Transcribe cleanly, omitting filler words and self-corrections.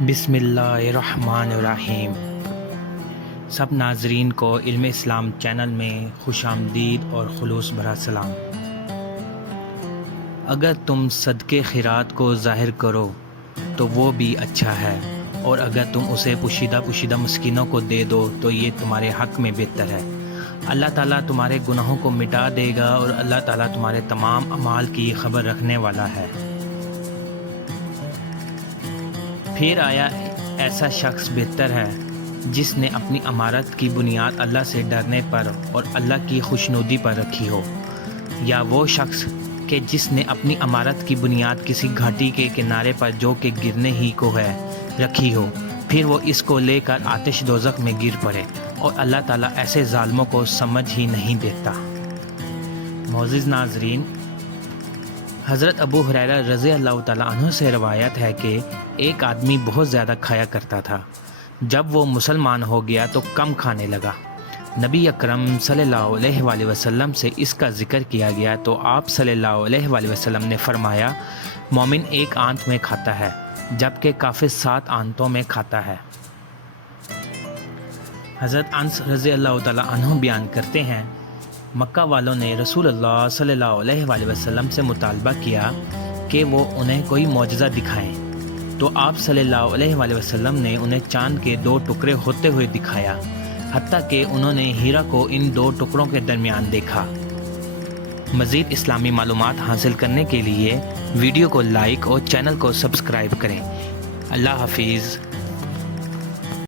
بسم اللہ الرحمن الرحیم۔ سب ناظرین کو علم اسلام چینل میں خوش آمدید اور خلوص بھرا سلام۔ اگر تم صدقے خیرات کو ظاہر کرو تو وہ بھی اچھا ہے، اور اگر تم اسے پوشیدہ مسکینوں کو دے دو تو یہ تمہارے حق میں بہتر ہے۔ اللہ تعالیٰ تمہارے گناہوں کو مٹا دے گا، اور اللہ تعالیٰ تمہارے تمام اعمال کی خبر رکھنے والا ہے۔ پھر آیا ایسا شخص بہتر ہے جس نے اپنی امارت کی بنیاد اللہ سے ڈرنے پر اور اللہ کی خوشنودی پر رکھی ہو، یا وہ شخص کہ جس نے اپنی امارت کی بنیاد کسی گھاٹی کے کنارے پر جو کہ گرنے ہی کو ہے رکھی ہو، پھر وہ اس کو لے کر آتش دوزخ میں گر پڑے، اور اللہ تعالیٰ ایسے ظالموں کو سمجھ ہی نہیں دیتا۔ معزز ناظرین، حضرت ابو ہریرہ رضی اللہ تعالیٰ عنہ سے روایت ہے کہ ایک آدمی بہت زیادہ کھایا کرتا تھا۔ جب وہ مسلمان ہو گیا تو کم کھانے لگا۔ نبی اکرم صلی اللہ علیہ وآلہ وسلم سے اس کا ذکر کیا گیا تو آپ صلی اللہ علیہ وآلہ وسلم نے فرمایا، مومن ایک آنت میں کھاتا ہے جبکہ کافر 7 آنتوں میں کھاتا ہے۔ حضرت انس رضی اللہ تعالیٰ عنہ بیان کرتے ہیں، مکہ والوں نے رسول اللہ صلی اللہ علیہ وآلہ وسلم سے مطالبہ کیا کہ وہ انہیں کوئی معجزہ دکھائیں، تو آپ صلی اللہ علیہ وآلہ وسلم نے انہیں چاند کے 2 ٹکڑے ہوتے ہوئے دکھایا، حتیٰ کہ انہوں نے ہیرا کو ان 2 ٹکڑوں کے درمیان دیکھا۔ مزید اسلامی معلومات حاصل کرنے کے لیے ویڈیو کو لائک اور چینل کو سبسکرائب کریں۔ اللہ حافظ۔